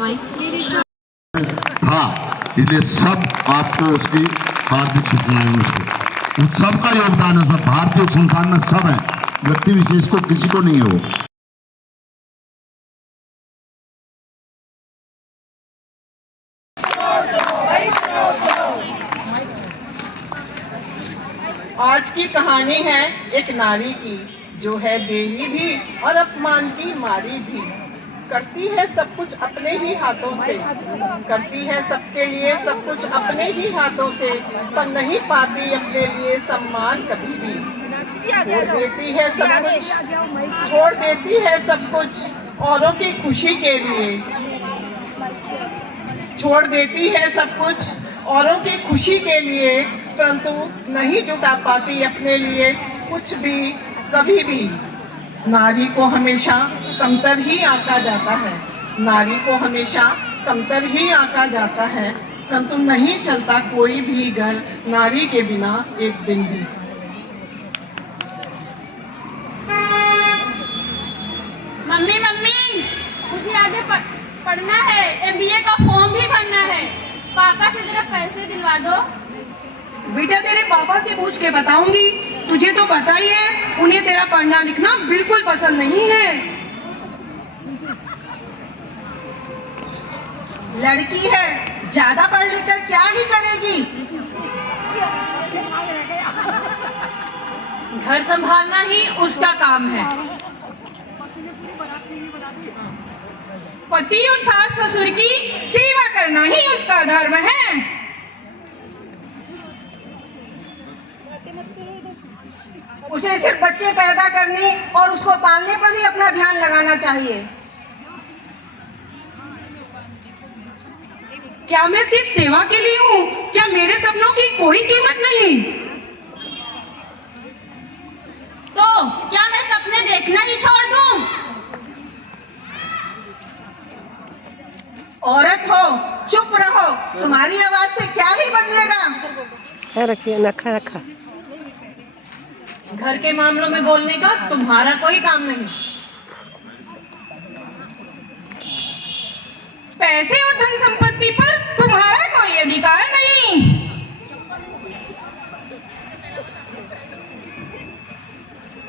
हाँ, इसलिए सब आपको उसकी हार्दिक शुभकामनाएं। उसको सबका योगदान है, सब भारतीय संस्थान में सब है, व्यक्ति विशेष को किसी को नहीं हो। आज की कहानी है एक नारी की, जो है देवी भी और अपमान की मारी भी। करती है सब कुछ अपने ही हाथों से, करती है सबके लिए सब कुछ अपने ही हाथों से, पर नहीं पाती अपने लिए सम्मान कभी भी। छोड़ देती है सब कुछ, छोड़ देती है सब कुछ औरों की खुशी के लिए। छोड़ देती है सब कुछ औरों की खुशी के लिए, परंतु नहीं जुटा पाती अपने लिए कुछ भी कभी भी। नारी को हमेशा कमतर ही आंका जाता है, नारी को हमेशा कमतर ही आंका जाता है, परंतु नहीं चलता कोई भी घर नारी के बिना एक दिन भी। मम्मी मम्मी, मुझे आगे पढ़ना है, MBA का फॉर्म भी भरना है। पापा से जरा पैसे दिलवा दो। बेटा तेरे पापा से पूछ के बताऊंगी। तुझे तो पता ही है, उन्हें तेरा पढ़ना लिखना बिल्कुल पसंद नहीं है। लड़की है, ज्यादा पढ़ लिख कर क्या ही करेगी? घर संभालना ही उसका काम है। पति और सास ससुर की सेवा करना ही उसका धर्म है। उसे सिर्फ बच्चे पैदा करने और उसको पालने पर ही अपना ध्यान लगाना चाहिए। क्या मैं सिर्फ सेवा के लिए हूँ? क्या मेरे सपनों की कोई कीमत नहीं? तो क्या मैं सपने देखना ही छोड़ दूं? औरत हो, चुप रहो, तुम्हारी आवाज से क्या ही बदलेगा। रखिए, रखा रखा। घर के मामलों में बोलने का तुम्हारा कोई काम नहीं। पैसे और धन संपत्ति पर तुम्हारा कोई अधिकार नहीं।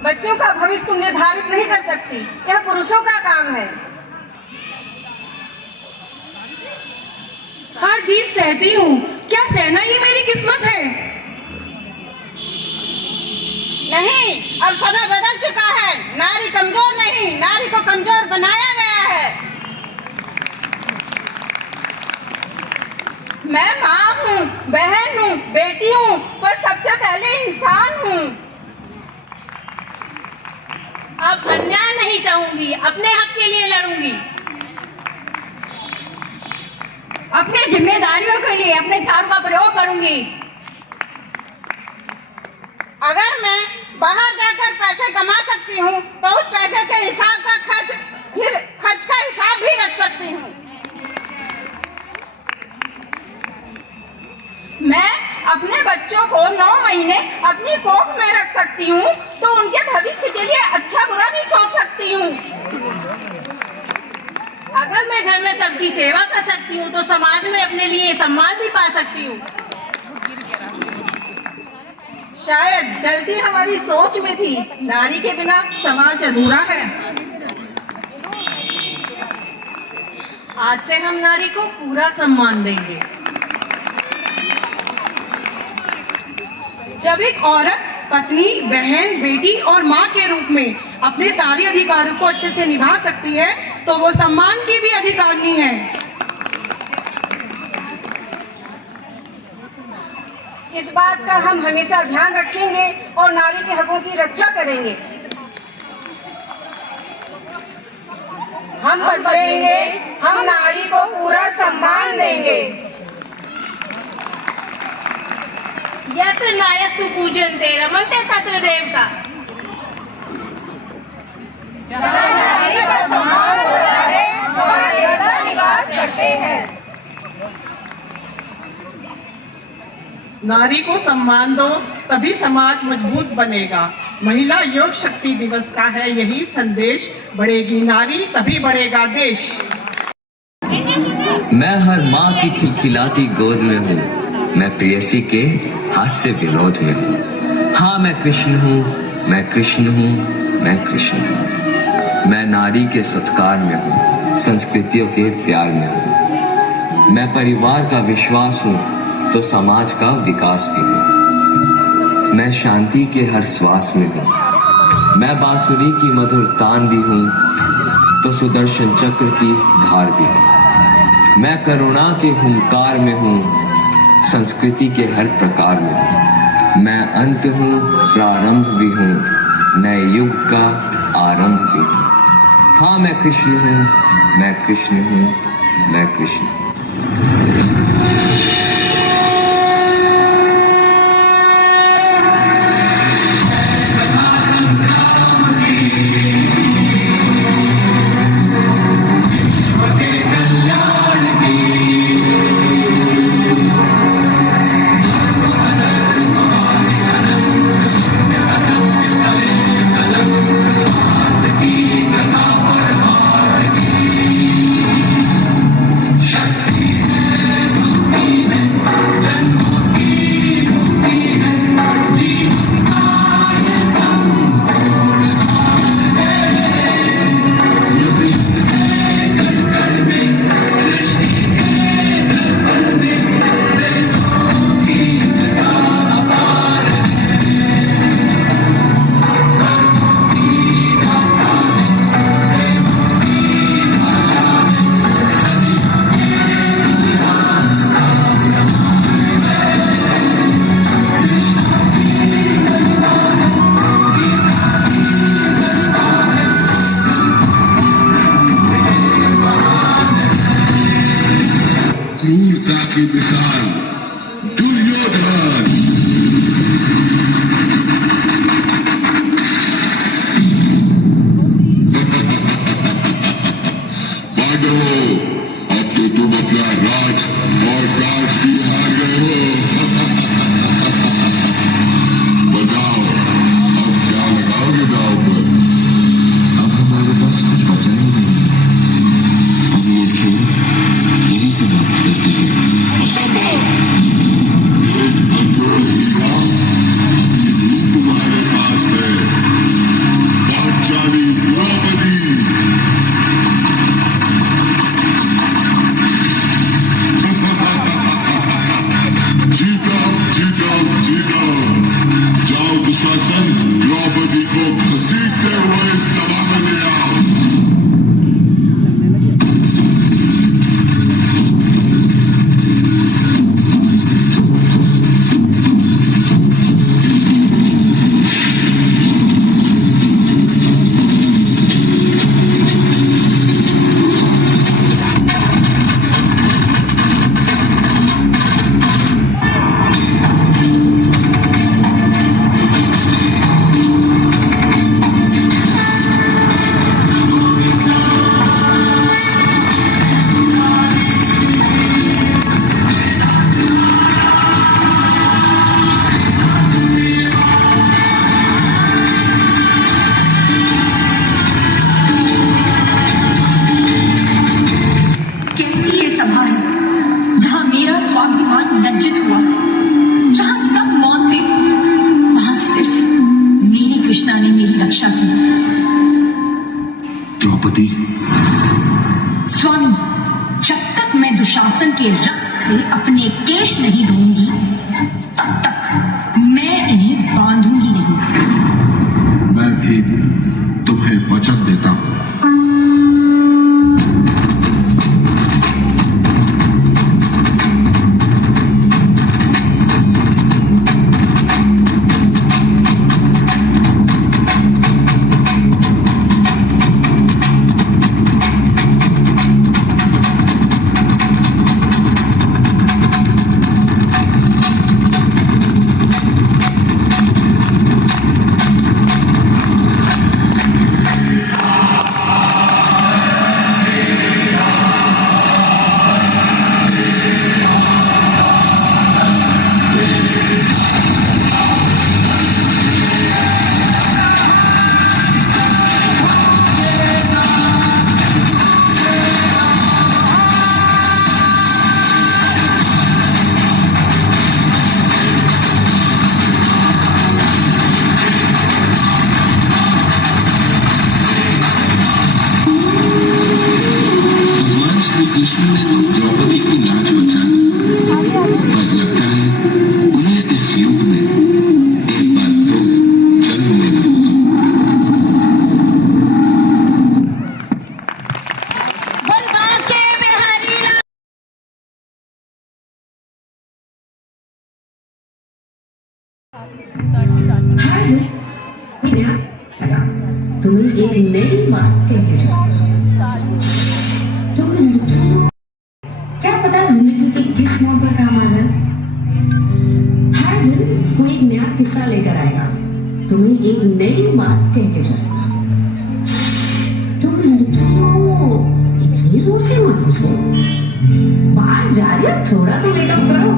बच्चों का भविष्य तुम निर्धारित नहीं कर सकती, यह पुरुषों का काम है। हर दिन सहती हूँ, क्या सहना ही मेरी किस्मत है? नहीं, अब समय बदल चुका है। नारी कमजोर नहीं, नारी को कमजोर बनाया गया है। मैं माँ हूँ, बहन हूँ, बेटी हूँ, पर सबसे पहले इंसान हूँ। अब अन्याय नहीं सहूंगी, अपने हक के लिए लड़ूंगी। अपनी जिम्मेदारियों के लिए अपने ध्यान का प्रयोग करूंगी। अगर मैं बाहर जाकर पैसे कमा सकती हूँ, तो उस पैसे के हिसाब का खर्च का हिसाब भी रख सकती हूँ। मैं अपने बच्चों को 9 महीने अपनी कोख में रख सकती हूँ, तो उनके भविष्य के लिए अच्छा बुरा भी सोच सकती हूँ। अगर मैं घर में सबकी सेवा कर सकती हूँ, तो समाज में अपने लिए सम्मान भी पा सकती हूँ। शायद गलती हमारी सोच में थी, नारी के बिना समाज अधूरा है। आज से हम नारी को पूरा सम्मान देंगे। जब एक औरत पत्नी, बहन, बेटी और माँ के रूप में अपने सारे अधिकारों को अच्छे से निभा सकती है, तो वो सम्मान की भी अधिकारिणी है। इस बात का हम हमेशा ध्यान रखेंगे और नारी के हकों की रक्षा करेंगे। हम बदलेंगे, हम नारी को पूरा सम्मान देंगे। यत्र नायस्तु पूजन्ते रमन्ते तत्र देवता। जहाँ नारी का सम्मान होता है, वहाँ देवता निवास करते हैं। नारी को सम्मान दो, तभी समाज मजबूत बनेगा। महिला योग शक्ति दिवस का है यही संदेश। बढ़ेगी नारी, तभी बढ़ेगा देश। मैं हर माँ की खिलखिलाती गोद में हूँ, मैं प्रेयसी के हास्य विनोद में हूँ। हाँ मैं कृष्ण हूँ, मैं कृष्ण हूँ, मैं कृष्ण हूँ। मैं नारी के सत्कार में हूँ, संस्कृतियों के प्यार में हूँ। मैं परिवार का विश्वास हूँ तो समाज का विकास भी हूँ। मैं शांति के हर श्वास में हूँ, मैं बांसुरी की मधुर तान भी हूँ तो सुदर्शन चक्र की धार भी हूँ। मैं करुणा के हुंकार में हूँ, संस्कृति के हर प्रकार में हूँ। मैं अंत हूँ, प्रारंभ भी हूँ, नए युग का आरंभ भी हूँ। हाँ मैं कृष्ण हूँ, मैं कृष्ण हूँ, मैं कृष्ण हूँ। क्रूरता की मिसाल दुर्योधन। पांडवों, अब तो तुम अपना राज और काज भी हार गए हो। बताओ अब क्या लगाओगे दाव पर? अब हमारे पास कुछ बचा ही नहीं। हम वो खेल यही समाप्त करते हैं। असंभव! एक अनमोल हीरा अभी भी तुम्हारे पास है, पांचाली द्रौपदी। जीतो, जीतो, जीतो। जाओ दुशासन, द्रौपदी को घसीटते हुए सभा में ले आओ। द्रौपदी, स्वामी, जब तक मैं दुशासन के रक्त से अपने केश नहीं धोऊंगी तब तक मैं इन्हें बांधूंगी नहीं। मैं भी तुम्हें वचन देता हूं। तुम्हें एक नई बात कह के जाऊं। तुम लड़की, क्या पता जिंदगी के किस मोड़ पर काम आ जाए। हर दिन कोई एक नया किस्सा लेकर आएगा, तुम्हें एक नई बात कह के जाए। तुम लड़की हो, इतनी जोर से मत हंसो, बाहर जा रही हो, थोड़ा तो मेकअप करो।